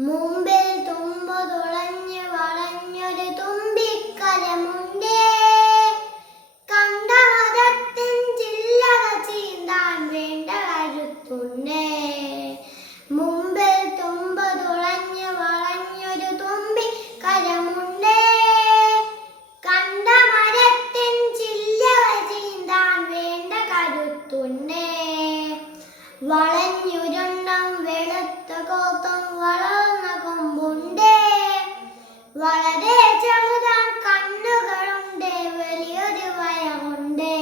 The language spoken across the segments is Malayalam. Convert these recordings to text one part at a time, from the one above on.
മുമ്പിൽ തുമ്പു തുളഞ്ഞു വളഞ്ഞൊരു തുമ്പിക്കരമുണ്ടേ. കണ്ട മരത്തിൻ ചില്ലക ചീന്താൻ വേണ്ട കരുത്തുണ്ടേ. മുമ്പിൽ തുമ്പു തുളഞ്ഞു വളഞ്ഞൊരു തുമ്പിക്കരമുണ്ടേ. കണ്ട മരത്തിൻ ചില്ലക ചീന്താൻ വേണ്ട കരുത്തുണ്ടേ. വളഞ്ഞുരുണ്ടം വെളുത്ത കോത്തം വളർന്ന കൊമ്പുണ്ടേ. വളരെ ചെറുതാം കണ്ണുകളുണ്ട്, വലിയൊരു വയറുണ്ടേ.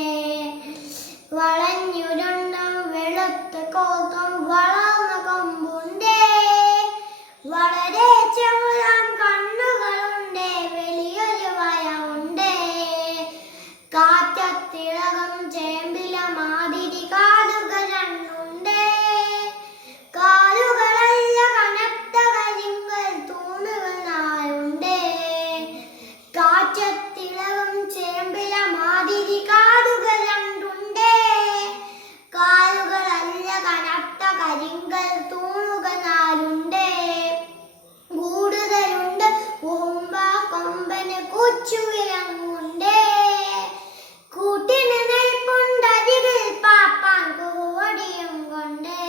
വളഞ്ഞുരുണ്ടം വെളുത്ത കോത്തം വളർന്ന കൊമ്പുണ്ടേ. വളരെ ചെറുതാം കണ്ണുകളുണ്ട്, വലിയൊരു വയറുണ്ടേ. കാറ്റത്തിളകം ചേമ്പില മാതിരി കാലുകൾ രണ്ടുണ്ടേ. കാലുകളല്ല കനത്ത കരിങ്കൽ തൂണുകൾ നാലുണ്ടേ. കാറ്റത്തിളകം ചേമ്പില മാതിരി കാലുകൾ രണ്ടുണ്ടേ. കാലുകളല്ല കനത്ത കരിങ്കൽ തൂണുകൾ നാലുണ്ടേ. കൂടുതലുണ്ട് കൂമ്പ കൊമ്പന് കൂച്ചുവിലങ്ങുണ്ടേ. കൂട്ടിന് നെൽപ്പുണ്ടരികിൽ പാപ്പാൻ കൂവടിയും കൊണ്ടേ.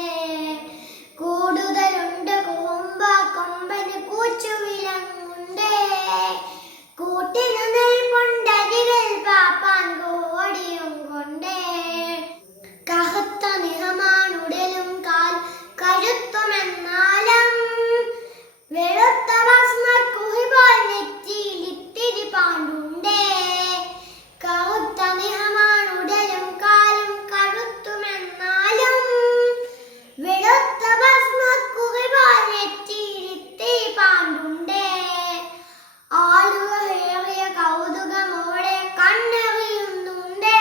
കൂടുതലുണ്ട് കൂമ്പ കൊമ്പന് കൂച്ചുവിലങ്ങുണ്ടേ. കൂട്ടിന് നെൽപ്പുണ്ടരികിൽ പാപ്പാൻ കൂവടിയും കൊണ്ടേ. കറുത്ത നിറമാണുടലും കാൽ കഴുത്തുമെന്നാലും വെളുത്ത ഭസ്മക്കുഹിപോൽ നെറ്റിയിലിത്തിരി പാണ്ടുണ്ടേ. കറുത്ത നിറമാണുടലും കാലും കഴുത്തുമെന്നാലും വെളുത്ത ഭസ്മക്കുഹിപോൽ നെറ്റിയിലിത്തിരി പാണ്ടുണ്ടേ. ആളുകളേറിയ കൗതുകമോടെ കണ്ണെറിയുന്നുണ്ടേ.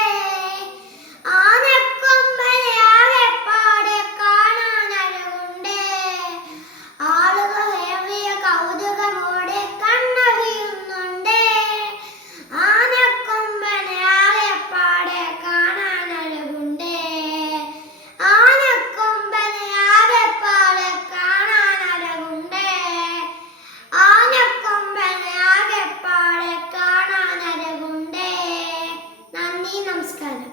ആനക്കൊമ്പനെ ആകെപ്പാടെ കാണാനഴകുണ്ടേ. ആളുകളേറിയ കൗതുകമോടെ കണ്ണെറിയുന്നുണ്ടേ. ആനക്കൊമ്പനെ ആകെപ്പാടെ കാണാനഴകുണ്ടേ. ആനക്കൊമ്പനെ ആകെപ്പാടെ കാണാനഴകുണ്ടേ. ആനക്കൊമ്പനെ ആകെപ്പാടെ കാണാനഴകുണ്ടേ. നന്ദി, നമസ്കാരം.